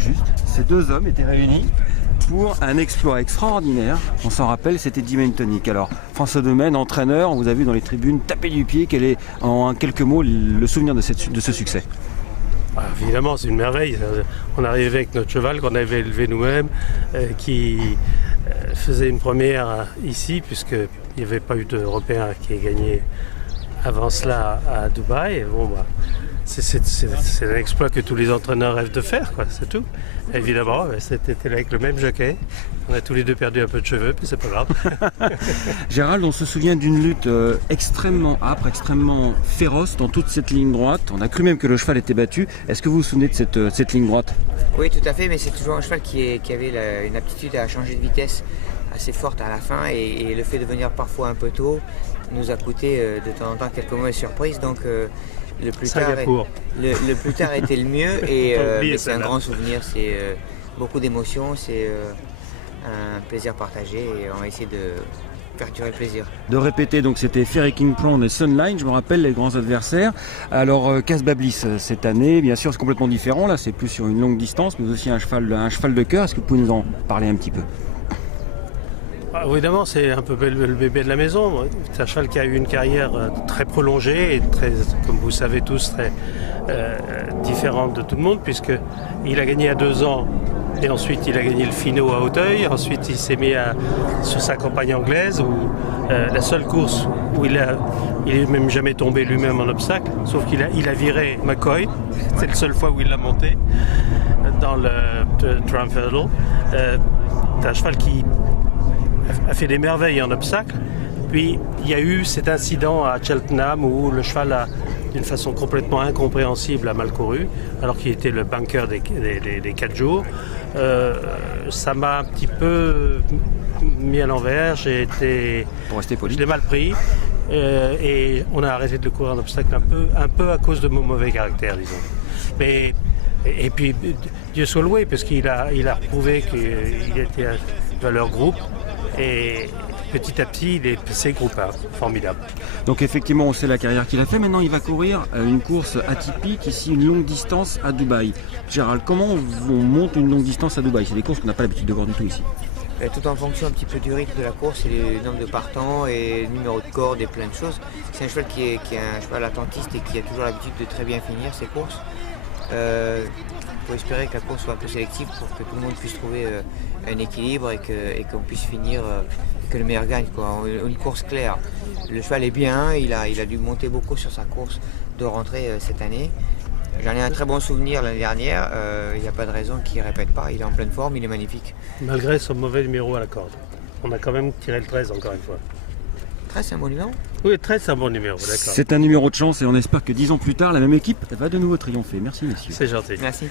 juste, ces deux hommes étaient réunis pour un exploit extraordinaire. On s'en rappelle, c'était Jim Tonic. Alors, François Domaine, entraîneur, on vous a vu dans les tribunes taper du pied. Quel est, en quelques mots, le souvenir de ce succès? Évidemment, c'est une merveille. On arrivait avec notre cheval qu'on avait élevé nous-mêmes, qui faisait une première ici, puisqu'il n'y avait pas eu d'Européen qui ait gagné avant cela à Dubaï. Et bon, c'est un exploit que tous les entraîneurs rêvent de faire, quoi, c'est tout. Évidemment, c'était avec le même jockey. On a tous les deux perdu un peu de cheveux, puis c'est pas grave. Gérald, on se souvient d'une lutte extrêmement âpre, extrêmement féroce dans toute cette ligne droite. On a cru même que le cheval était battu. Est-ce que vous vous souvenez de cette ligne droite? Oui, tout à fait, mais c'est toujours un cheval qui avait une aptitude à changer de vitesse assez forte à la fin, et le fait de venir parfois un peu tôt nous a coûté de temps en temps quelques mauvaises surprises. Donc le plus tard était le mieux, et c'est un grand souvenir, c'est beaucoup d'émotions, c'est un plaisir partagé, et on va essayer de faire durer le plaisir. De répéter, donc c'était Ferry King Prawn et Sunline, je me rappelle les grands adversaires. Alors Casbah-Bliss cette année, bien sûr c'est complètement différent, là c'est plus sur une longue distance, mais aussi un cheval de cœur. Est-ce que vous pouvez nous en parler un petit peu? Évidemment, c'est un peu le bébé de la maison. C'est un cheval qui a eu une carrière très prolongée et très, comme vous savez tous, très différente de tout le monde, puisqu'il a gagné à 2 ans et ensuite il a gagné le Finau à Hauteuil. Ensuite, il s'est mis sur sa campagne anglaise, où la seule course où il est même jamais tombé lui-même en obstacle, sauf qu'il a viré McCoy. C'est la seule fois où il l'a monté dans le Trump Hurdle. C'est un cheval qui a fait des merveilles en obstacle. Puis il y a eu cet incident à Cheltenham où le cheval d'une façon complètement incompréhensible, a mal couru, alors qu'il était le banker des 4 jours. Ça m'a un petit peu mis à l'envers, je l'ai mal pris, et on a arrêté de le courir en obstacle un peu à cause de mon mauvais caractère, disons. Et puis Dieu soit loué, parce qu'il a prouvé qu'il était un valeur groupe, et petit à petit, il est passé groupe 1, formidable. Donc effectivement, on sait la carrière qu'il a fait. Maintenant, il va courir une course atypique, ici une longue distance à Dubaï. Gérald, comment on monte une longue distance à Dubaï? C'est des courses qu'on n'a pas l'habitude de voir du tout ici. Tout en fonction un petit peu du rythme de la course, et le nombre de partants et le numéro de corde et plein de choses. C'est un cheval qui est un cheval attentiste et qui a toujours l'habitude de très bien finir ses courses. Il faut espérer que la course soit un peu sélective pour que tout le monde puisse trouver un équilibre, et qu'on puisse finir, que le meilleur gagne, quoi. Une course claire. Le cheval est bien, il a dû monter beaucoup sur sa course de rentrée cette année. J'en ai un très bon souvenir l'année dernière, il n'y a pas de raison qu'il ne répète pas, il est en pleine forme, il est magnifique. Malgré son mauvais numéro à la corde. On a quand même tiré le 13 encore une fois. 13, c'est un bon numéro? Oui, 13, c'est un bon numéro, d'accord. C'est un numéro de chance, et on espère que 10 ans plus tard, la même équipe va de nouveau triompher. Merci messieurs. C'est gentil. Merci.